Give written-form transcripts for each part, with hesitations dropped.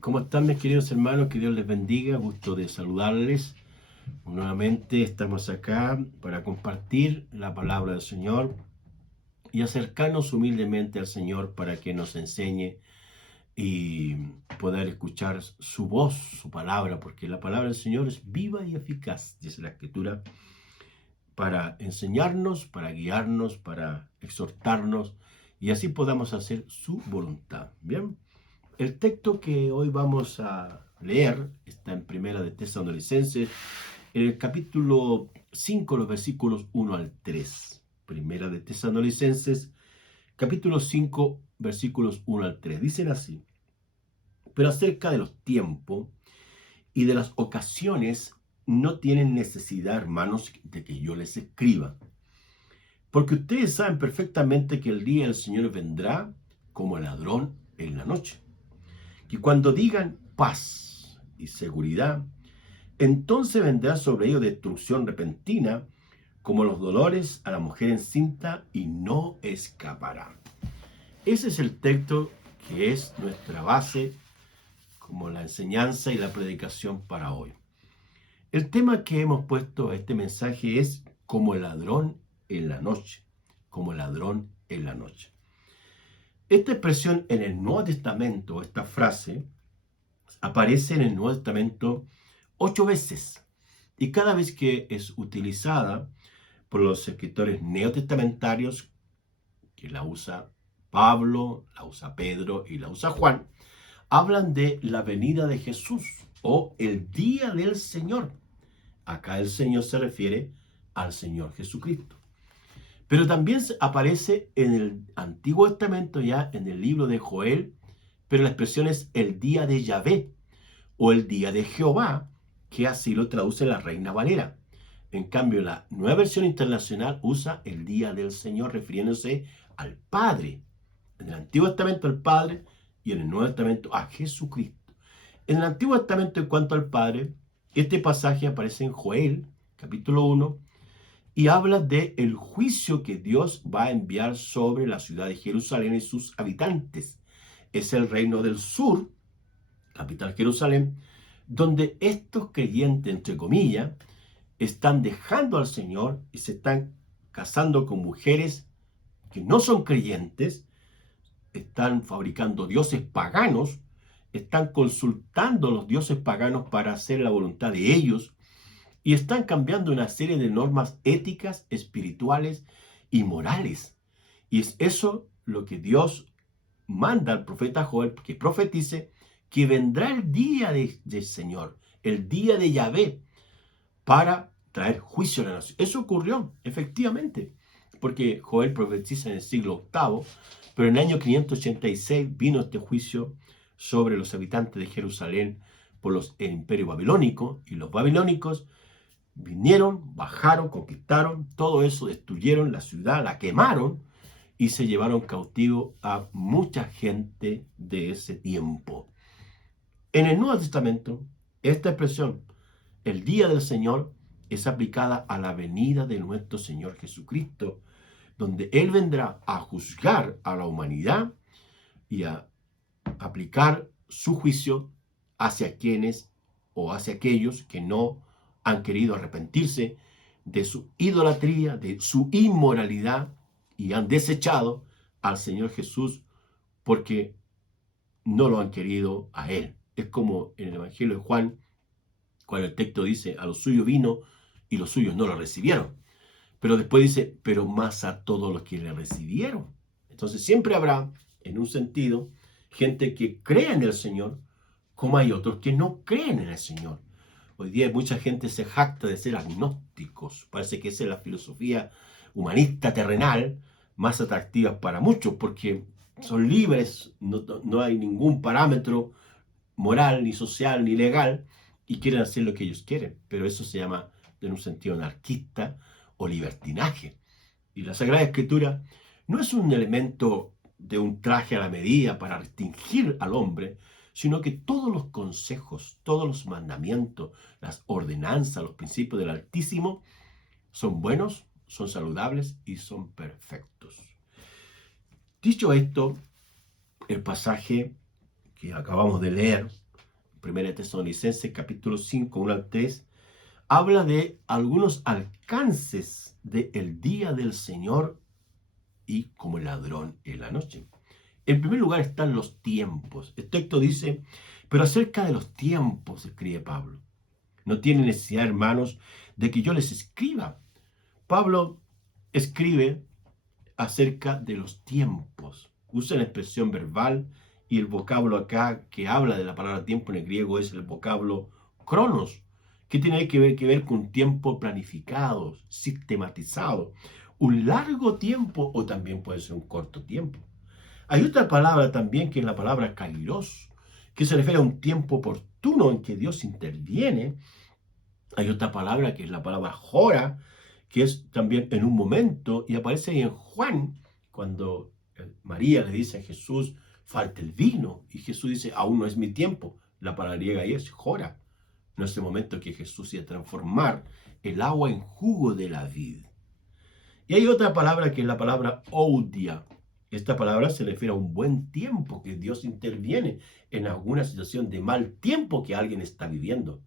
¿Cómo están mis queridos hermanos? Que Dios les bendiga, gusto de saludarles. Nuevamente estamos acá para compartir la palabra del Señor y acercarnos humildemente al Señor para que nos enseñe y poder escuchar su voz, su palabra, porque la palabra del Señor es viva y eficaz, dice la Escritura, para enseñarnos, para guiarnos, para exhortarnos y así podamos hacer su voluntad. Bien. El texto que hoy vamos a leer está en Primera de Tesalonicenses, en el capítulo 5, los versículos 1 al 3. Primera de Tesalonicenses, capítulo 5, versículos 1 al 3. Dicen así: pero acerca de los tiempos y de las ocasiones no tienen necesidad, hermanos, de que yo les escriba, porque ustedes saben perfectamente que el día del Señor vendrá como ladrón en la noche. Y cuando digan paz y seguridad, entonces vendrá sobre ellos destrucción repentina, como los dolores a la mujer encinta, y no escapará. Ese es el texto que es nuestra base, como la enseñanza y la predicación para hoy. El tema que hemos puesto a este mensaje es como ladrón en la noche, como ladrón en la noche. Esta expresión en el Nuevo Testamento, esta frase, aparece en el Nuevo Testamento 8 veces y cada vez que es utilizada por los escritores neotestamentarios, que la usa Pablo, la usa Pedro y la usa Juan, hablan de la venida de Jesús o el día del Señor. Acá el Señor se refiere al Señor Jesucristo. Pero también aparece en el Antiguo Testamento, ya en el libro de Joel, pero la expresión es el día de Yahvé o el día de Jehová, que así lo traduce la Reina Valera. En cambio, la Nueva Versión Internacional usa el día del Señor, refiriéndose al Padre. En el Antiguo Testamento al Padre y en el Nuevo Testamento a Jesucristo. En el Antiguo Testamento, en cuanto al Padre, este pasaje aparece en Joel, capítulo 1, y habla de el juicio que Dios va a enviar sobre la ciudad de Jerusalén y sus habitantes. Es el reino del sur, capital Jerusalén, donde estos creyentes, entre comillas, están dejando al Señor y se están casando con mujeres que no son creyentes, están fabricando dioses paganos, están consultando los dioses paganos para hacer la voluntad de ellos y están cambiando una serie de normas éticas, espirituales y morales. Y es eso lo que Dios manda al profeta Joel que profetice que vendrá el día del Señor, el día de Yahvé, para traer juicio a la nación. Eso ocurrió, efectivamente, porque Joel profetiza en el siglo VIII, pero en el año 586 vino este juicio sobre los habitantes de Jerusalén por el imperio babilónico, y los babilónicos vinieron, bajaron, conquistaron, todo eso, destruyeron la ciudad, la quemaron, y se llevaron cautivo a mucha gente de ese tiempo. En el Nuevo Testamento, esta expresión, el día del Señor, es aplicada a la venida de nuestro Señor Jesucristo, donde Él vendrá a juzgar a la humanidad y a aplicar su juicio hacia quienes o hacia aquellos que no han querido arrepentirse de su idolatría, de su inmoralidad, y han desechado al Señor Jesús porque no lo han querido a Él. Es como en el Evangelio de Juan, cuando el texto dice, a los suyos vino y los suyos no lo recibieron. Pero después dice, pero más a todos los que le recibieron. Entonces siempre habrá, en un sentido, gente que cree en el Señor, como hay otros que no creen en el Señor. Hoy día mucha gente se jacta de ser agnósticos. Parece que esa es la filosofía humanista terrenal más atractiva para muchos, porque son libres, no hay ningún parámetro moral, ni social, ni legal, y quieren hacer lo que ellos quieren. Pero eso se llama, en un sentido anarquista o libertinaje. Y la Sagrada Escritura no es un elemento de un traje a la medida para restringir al hombre, sino que todos los consejos, todos los mandamientos, las ordenanzas, los principios del Altísimo son buenos, son saludables y son perfectos. Dicho esto, el pasaje que acabamos de leer 1 Tesalonicenses capítulo 5, 1 al 3, habla de algunos alcances del día del Señor y como el ladrón en la noche. En primer lugar están los tiempos. El texto dice, pero acerca de los tiempos, escribe Pablo, no tiene necesidad, hermanos, de que yo les escriba. Pablo escribe acerca de los tiempos. Usa la expresión verbal y el vocablo acá que habla de la palabra tiempo en el griego es el vocablo cronos, que tiene que ver con tiempo planificado, sistematizado, un largo tiempo o también puede ser un corto tiempo. Hay otra palabra también que es la palabra kairos, que se refiere a un tiempo oportuno en que Dios interviene. Hay otra palabra que es la palabra hora, que es también en un momento, y aparece ahí en Juan, cuando María le dice a Jesús, falta el vino, y Jesús dice, aún no es mi tiempo. La palabra griega ahí es hora. No es el momento que Jesús iba a transformar el agua en jugo de la vid. Y hay otra palabra que es la palabra oudia. Esta palabra se refiere a un buen tiempo, que Dios interviene en alguna situación de mal tiempo que alguien está viviendo.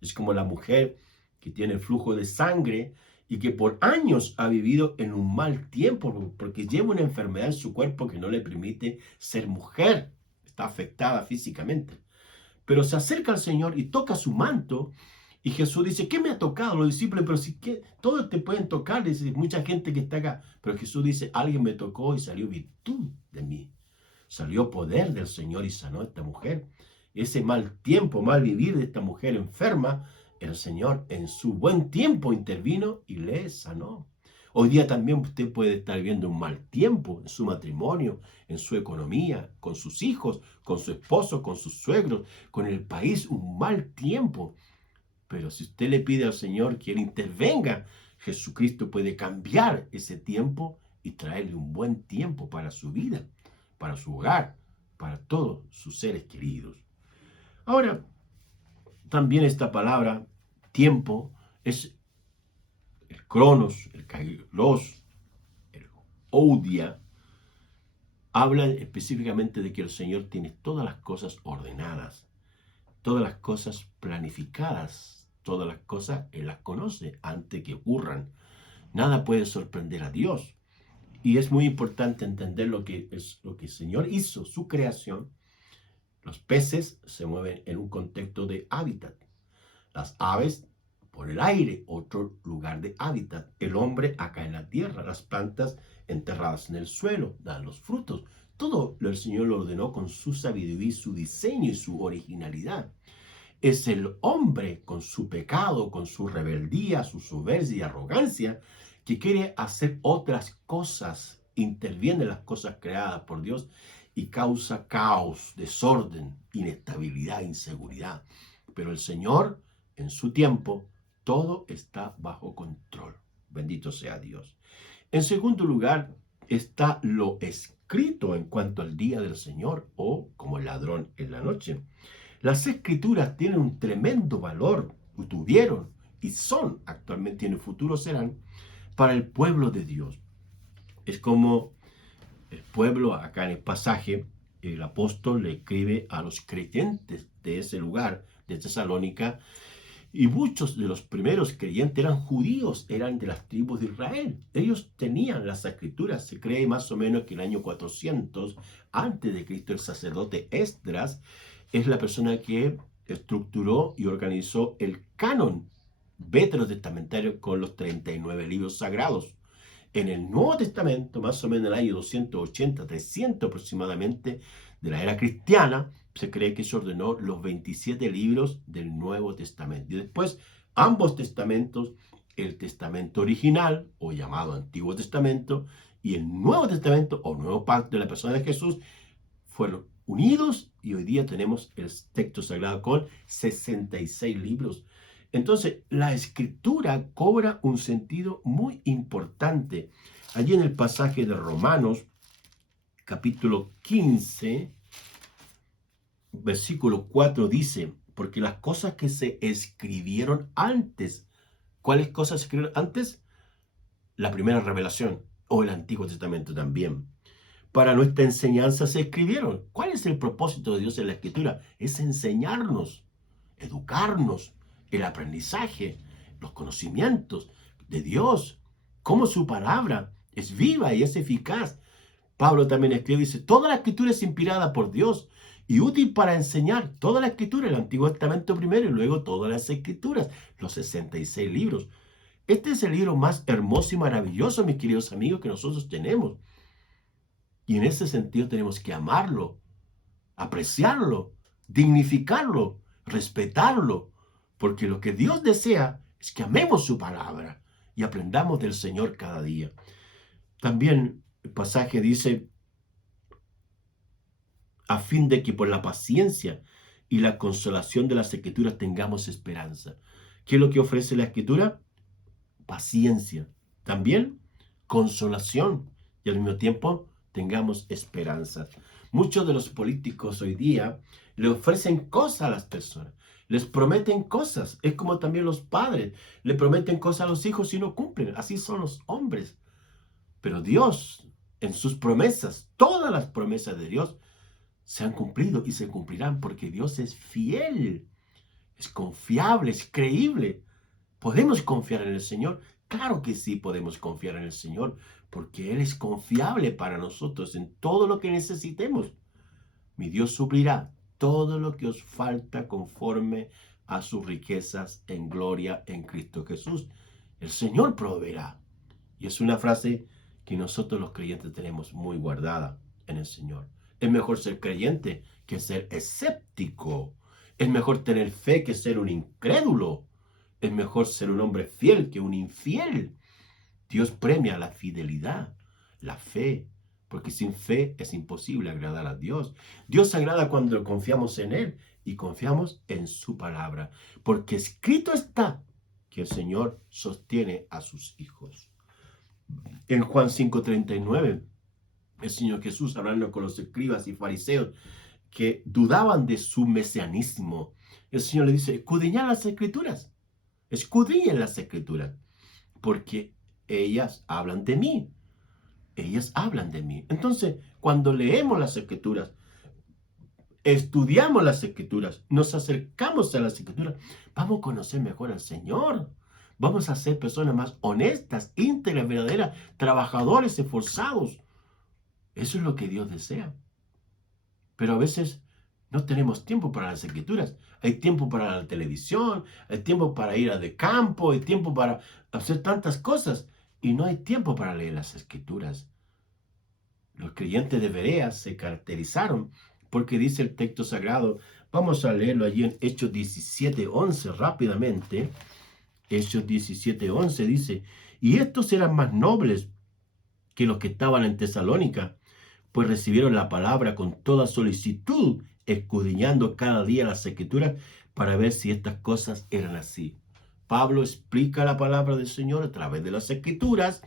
Es como la mujer que tiene flujo de sangre y que por años ha vivido en un mal tiempo porque lleva una enfermedad en su cuerpo que no le permite ser mujer. Está afectada físicamente. Pero se acerca al Señor y toca su manto. Y Jesús dice, ¿qué me ha tocado? Los discípulos, pero si que todos te pueden tocar, dice, mucha gente que está acá. Pero Jesús dice, alguien me tocó y salió virtud de mí. Salió poder del Señor y sanó a esta mujer. Ese mal tiempo, mal vivir de esta mujer enferma, el Señor en su buen tiempo intervino y le sanó. Hoy día también usted puede estar viviendo un mal tiempo en su matrimonio, en su economía, con sus hijos, con su esposo, con sus suegros, con el país, un mal tiempo. Pero si usted le pide al Señor que Él intervenga, Jesucristo puede cambiar ese tiempo y traerle un buen tiempo para su vida, para su hogar, para todos sus seres queridos. Ahora, también esta palabra, tiempo, es el cronos, el kairos, el oudia, habla específicamente de que el Señor tiene todas las cosas ordenadas, todas las cosas planificadas, todas las cosas Él las conoce antes que ocurran. Nada puede sorprender a Dios. Y es muy importante entender lo que el Señor hizo, su creación. Los peces se mueven en un contexto de hábitat. Las aves por el aire, otro lugar de hábitat. El hombre acá en la tierra, las plantas enterradas en el suelo, dan los frutos. Todo el Señor lo ordenó con su sabiduría, su diseño y su originalidad. Es el hombre con su pecado, con su rebeldía, su soberbia y arrogancia, que quiere hacer otras cosas, interviene en las cosas creadas por Dios y causa caos, desorden, inestabilidad, inseguridad. Pero el Señor, en su tiempo, todo está bajo control. Bendito sea Dios. En segundo lugar, está lo escrito en cuanto al día del Señor o como el ladrón en la noche. Las escrituras tienen un tremendo valor, tuvieron y son actualmente y en el futuro serán para el pueblo de Dios. Es como el pueblo, acá en el pasaje, el apóstol le escribe a los creyentes de ese lugar, de Tesalónica, y muchos de los primeros creyentes eran judíos, eran de las tribus de Israel. Ellos tenían las escrituras. Se cree más o menos que el año 400 antes de Cristo, el sacerdote Esdras es la persona que estructuró y organizó el canon veterotestamentario con los 39 libros sagrados. En el Nuevo Testamento, más o menos en el año 280, 300 aproximadamente de la era cristiana, se cree que se ordenó los 27 libros del Nuevo Testamento. Y después, ambos testamentos, el Testamento original, o llamado Antiguo Testamento, y el Nuevo Testamento, o Nuevo Pacto de la persona de Jesús, fueron unidos y hoy día tenemos el texto sagrado con 66 libros. Entonces, la escritura cobra un sentido muy importante. Allí en el pasaje de Romanos, capítulo 15, versículo 4 dice, porque las cosas que se escribieron antes, ¿cuáles cosas se escribieron antes? La primera revelación o el Antiguo Testamento también. para nuestra enseñanza se escribieron. ¿Cuál es el propósito de Dios en la Escritura? Es enseñarnos, educarnos, el aprendizaje, los conocimientos de Dios, cómo su palabra es viva y es eficaz. Pablo también escribe, dice, toda la Escritura es inspirada por Dios y útil para enseñar. Toda la Escritura, el Antiguo Testamento primero y luego todas las Escrituras, los 66 libros. Este es el libro más hermoso y maravilloso, mis queridos amigos, que nosotros tenemos. Y en ese sentido tenemos que amarlo, apreciarlo, dignificarlo, respetarlo, porque lo que Dios desea es que amemos su palabra y aprendamos del Señor cada día. También el pasaje dice, a fin de que por la paciencia y la consolación de las Escrituras tengamos esperanza. ¿Qué es lo que ofrece la Escritura? Paciencia. También consolación y al mismo tiempo tengamos esperanza. Muchos de los políticos hoy día le ofrecen cosas a las personas, les prometen cosas. Es como también los padres le prometen cosas a los hijos y no cumplen. Así son los hombres. Pero Dios, en sus promesas, todas las promesas de Dios se han cumplido y se cumplirán porque Dios es fiel, es confiable, es creíble. ¿Podemos confiar en el Señor? Claro que sí podemos confiar en el Señor, porque Él es confiable para nosotros en todo lo que necesitemos. Mi Dios suplirá todo lo que os falta conforme a sus riquezas en gloria en Cristo Jesús. El Señor proveerá. Y es una frase que nosotros los creyentes tenemos muy guardada en el Señor. Es mejor ser creyente que ser escéptico. Es mejor tener fe que ser un incrédulo. Es mejor ser un hombre fiel que un infiel. Dios premia la fidelidad, la fe, porque sin fe es imposible agradar a Dios. Dios agrada cuando confiamos en Él y confiamos en su palabra, porque escrito está que el Señor sostiene a sus hijos. En Juan 5:39, el Señor Jesús, hablando con los escribas y fariseos que dudaban de su mesianismo, el Señor le dice, escudriñad las Escrituras, escudriñen las Escrituras, porque ellas hablan de mí. Ellas hablan de mí. Entonces, cuando leemos las Escrituras, estudiamos las Escrituras, nos acercamos a las Escrituras, vamos a conocer mejor al Señor. Vamos a ser personas más honestas, íntegras, verdaderas, trabajadores, esforzados. Eso es lo que Dios desea. Pero a veces no tenemos tiempo para las Escrituras. Hay tiempo para la televisión, hay tiempo para ir a de campo, hay tiempo para hacer tantas cosas. Y no hay tiempo para leer las Escrituras. Los creyentes de Berea se caracterizaron porque dice el texto sagrado. Vamos a leerlo allí en Hechos 17:11 rápidamente. Hechos 17:11 dice, y estos eran más nobles que los que estaban en Tesalónica, pues recibieron la palabra con toda solicitud, escudriñando cada día las Escrituras para ver si estas cosas eran así. Pablo explica la palabra del Señor a través de las Escrituras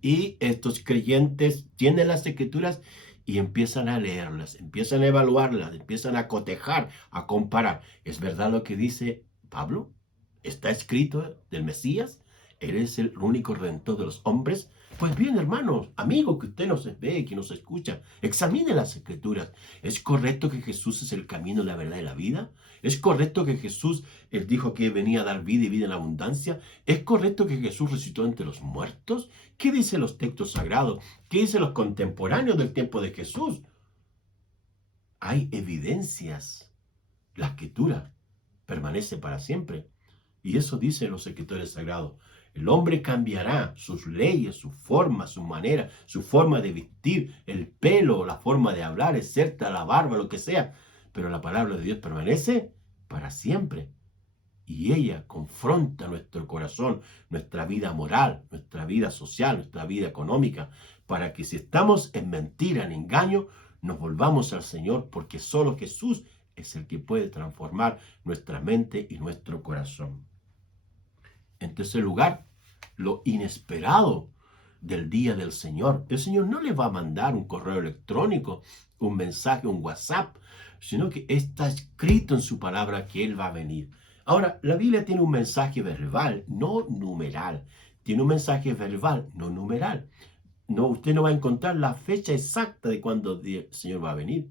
y estos creyentes tienen las Escrituras y empiezan a leerlas, empiezan a evaluarlas, empiezan a cotejar, a comparar. ¿Es verdad lo que dice Pablo? ¿Está escrito del Mesías? ¿Eres el único redentor de los hombres? Pues bien, hermanos, amigos, que usted nos ve, que nos escucha, examine las Escrituras. ¿Es correcto que Jesús es el camino, la verdad y la vida? ¿Es correcto que Jesús, Él dijo que venía a dar vida y vida en abundancia? ¿Es correcto que Jesús resucitó entre los muertos? ¿Qué dicen los textos sagrados? ¿Qué dicen los contemporáneos del tiempo de Jesús? Hay evidencias. La Escritura permanece para siempre. Y eso dicen los escritores sagrados. El hombre cambiará sus leyes, su forma, su manera, su forma de vestir, el pelo, la forma de hablar, etcétera, la barba, lo que sea. Pero la palabra de Dios permanece para siempre. Y ella confronta nuestro corazón, nuestra vida moral, nuestra vida social, nuestra vida económica, para que si estamos en mentira, en engaño, nos volvamos al Señor, porque solo Jesús es el que puede transformar nuestra mente y nuestro corazón. En tercer lugar, lo inesperado del día del Señor. El Señor no le va a mandar un correo electrónico, un mensaje, un WhatsApp, sino que está escrito en su palabra que Él va a venir. Ahora, la Biblia tiene un mensaje verbal, no numeral. Tiene un mensaje verbal, no numeral. no, usted no va a encontrar la fecha exacta de cuándo el Señor va a venir.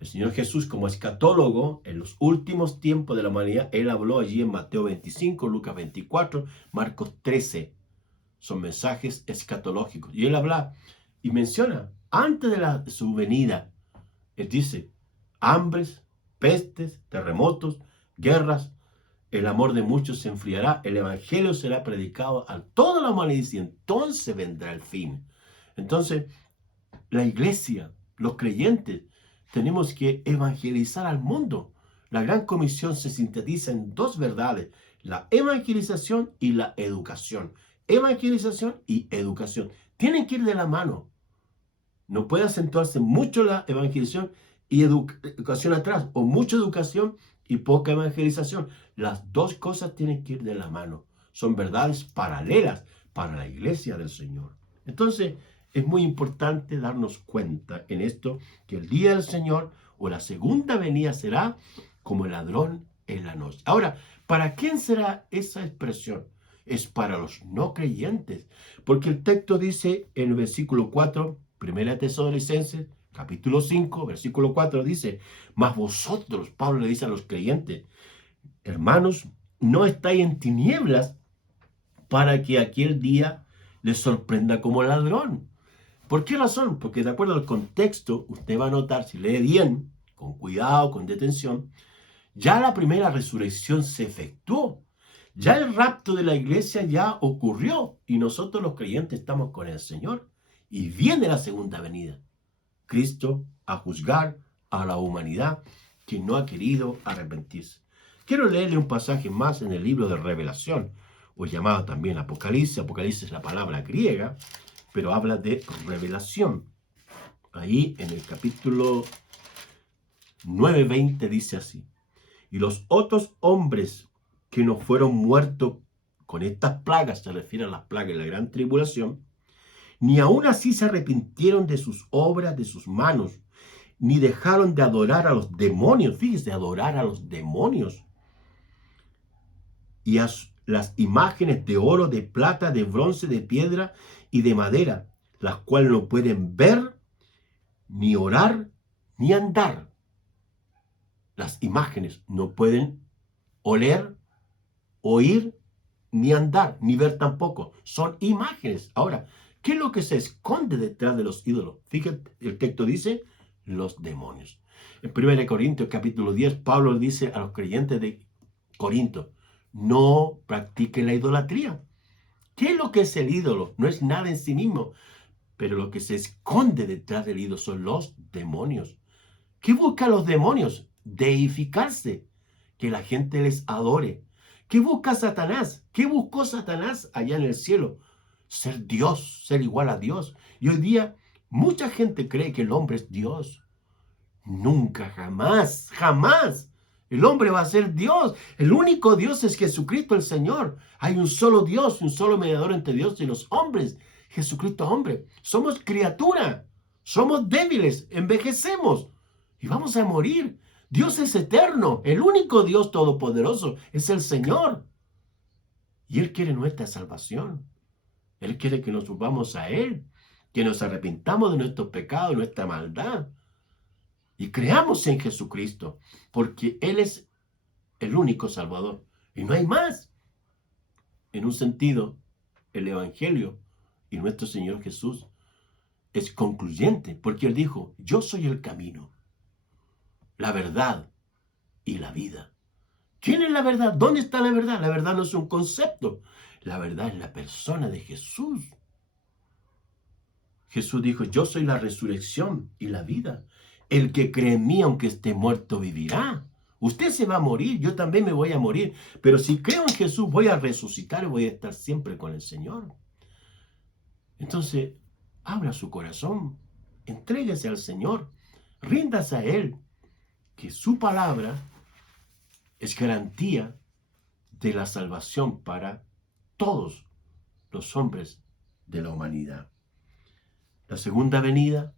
El Señor Jesús, como escatólogo, en los últimos tiempos de la humanidad, Él habló allí en Mateo 25, Lucas 24, Marcos 13. Son mensajes escatológicos. Y Él habla y menciona, antes de su venida, Él dice, hambres, pestes, terremotos, guerras, el amor de muchos se enfriará, el evangelio será predicado a toda la humanidad y entonces vendrá el fin. Entonces, la iglesia, los creyentes, tenemos que evangelizar al mundo. La gran comisión se sintetiza en dos verdades, la evangelización y la educación. Evangelización y educación tienen que ir de la mano. No puede acentuarse mucho la evangelización y educación atrás, o mucha educación y poca evangelización. Las dos cosas tienen que ir de la mano. Son verdades paralelas para la iglesia del Señor. Entonces, es muy importante darnos cuenta en esto, que el día del Señor o la segunda venida será como el ladrón en la noche. Ahora, ¿para quién será esa expresión? Es para los no creyentes, porque el texto dice en el versículo 4, Primera Tesalonicenses, capítulo 5, versículo 4, dice, mas vosotros, Pablo le dice a los creyentes, hermanos, no estáis en tinieblas para que aquel día les sorprenda como ladrón. ¿Por qué razón? Porque de acuerdo al contexto, usted va a notar, si lee bien, con cuidado, con detención, ya la primera resurrección se efectuó. Ya el rapto de la iglesia ya ocurrió y nosotros los creyentes estamos con el Señor. Y viene la segunda venida. Cristo a juzgar a la humanidad que no ha querido arrepentirse. Quiero leerle un pasaje más en el libro de Revelación, o llamado también Apocalipsis. Apocalipsis es la palabra griega, pero habla de revelación. Ahí en el capítulo 9:20 dice así, y los otros hombres que no fueron muertos con estas plagas, se refiere a las plagas de la gran tribulación, ni aún así se arrepintieron de sus obras, de sus manos, ni dejaron de adorar a los demonios, fíjese, adorar a los demonios, y a las imágenes de oro, de plata, de bronce, de piedra y de madera, las cuales no pueden ver, ni orar, ni andar. Las imágenes no pueden oler, oír, ni andar, ni ver tampoco. Son imágenes. Ahora, ¿qué es lo que se esconde detrás de los ídolos? Fíjate, el texto dice, los demonios. En 1 Corintios capítulo 10, Pablo dice a los creyentes de Corinto, no practiquen la idolatría. ¿Qué es lo que es el ídolo? No es nada en sí mismo, pero lo que se esconde detrás del ídolo son los demonios. ¿Qué buscan los demonios? Deificarse, que la gente les adore. ¿Qué busca Satanás? ¿Qué buscó Satanás allá en el cielo? Ser Dios, ser igual a Dios. Y hoy día mucha gente cree que el hombre es Dios. Nunca, jamás, jamás. El hombre va a ser Dios. El único Dios es Jesucristo el Señor. Hay un solo Dios, un solo mediador entre Dios y los hombres. Jesucristo hombre. Somos criatura. Somos débiles. Envejecemos. Y vamos a morir. Dios es eterno. El único Dios todopoderoso es el Señor. Y Él quiere nuestra salvación. Él quiere que nos subamos a Él. Que nos arrepintamos de nuestros pecados, de nuestra maldad. Y creamos en Jesucristo, porque Él es el único Salvador. Y no hay más. En un sentido, el Evangelio y nuestro Señor Jesús es concluyente, porque Él dijo, yo soy el camino, la verdad y la vida. ¿Quién es la verdad? ¿Dónde está la verdad? La verdad no es un concepto. La verdad es la persona de Jesús. Jesús dijo, yo soy la resurrección y la vida. El que cree en mí, aunque esté muerto, vivirá. Usted se va a morir, yo también me voy a morir. Pero si creo en Jesús, voy a resucitar y voy a estar siempre con el Señor. Entonces, abra su corazón, entréguese al Señor, ríndase a Él, que su palabra es garantía de la salvación para todos los hombres de la humanidad. La segunda venida,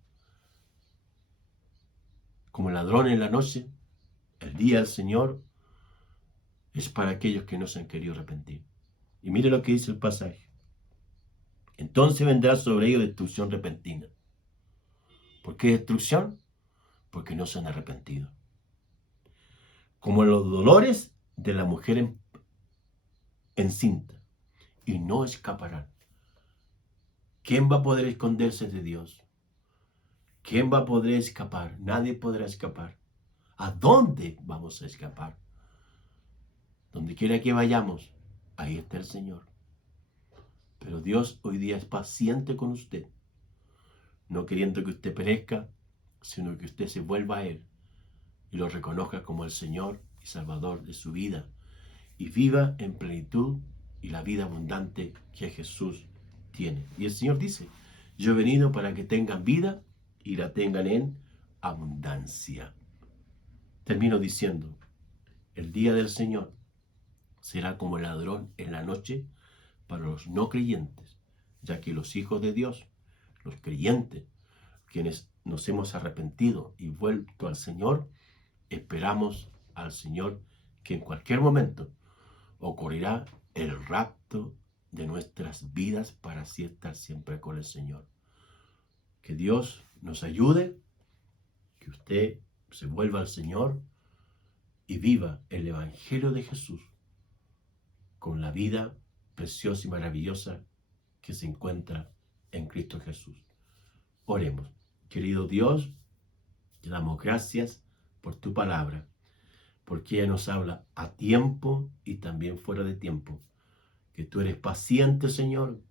como ladrón en la noche, el día del Señor, es para aquellos que no se han querido arrepentir. Y mire lo que dice el pasaje. Entonces vendrá sobre ellos destrucción repentina. ¿Por qué destrucción? Porque no se han arrepentido. Como los dolores de la mujer encinta, y no escaparán. ¿Quién va a poder esconderse de Dios? ¿Quién va a poder escapar? Nadie podrá escapar. ¿A dónde vamos a escapar? Donde quiera que vayamos, ahí está el Señor. Pero Dios hoy día es paciente con usted, no queriendo que usted perezca, sino que usted se vuelva a Él y lo reconozca como el Señor y Salvador de su vida y viva en plenitud y la vida abundante que Jesús tiene. Y el Señor dice, yo he venido para que tengan vida y la tengan en abundancia. Termino diciendo, el día del Señor será como el ladrón en la noche para los no creyentes, ya que los hijos de Dios, los creyentes, quienes nos hemos arrepentido y vuelto al Señor, esperamos al Señor que en cualquier momento ocurrirá el rapto de nuestras vidas para así estar siempre con el Señor. Que Dios nos ayude, que usted se vuelva al Señor y viva el Evangelio de Jesús con la vida preciosa y maravillosa que se encuentra en Cristo Jesús. Oremos. Querido Dios, te damos gracias por tu palabra, porque ella nos habla a tiempo y también fuera de tiempo. Que tú eres paciente, Señor,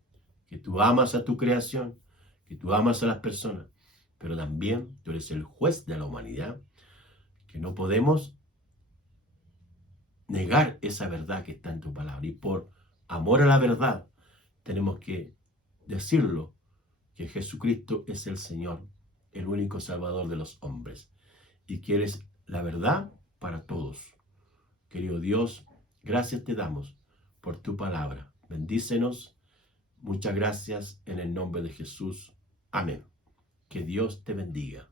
que tú amas a tu creación, que tú amas a las personas, pero también tú eres el juez de la humanidad, que no podemos negar esa verdad que está en tu palabra. Y por amor a la verdad, tenemos que decirlo, que Jesucristo es el Señor, el único Salvador de los hombres, y que eres la verdad para todos. Querido Dios, gracias te damos por tu palabra. Bendícenos. Muchas gracias en el nombre de Jesús. Amén. Que Dios te bendiga.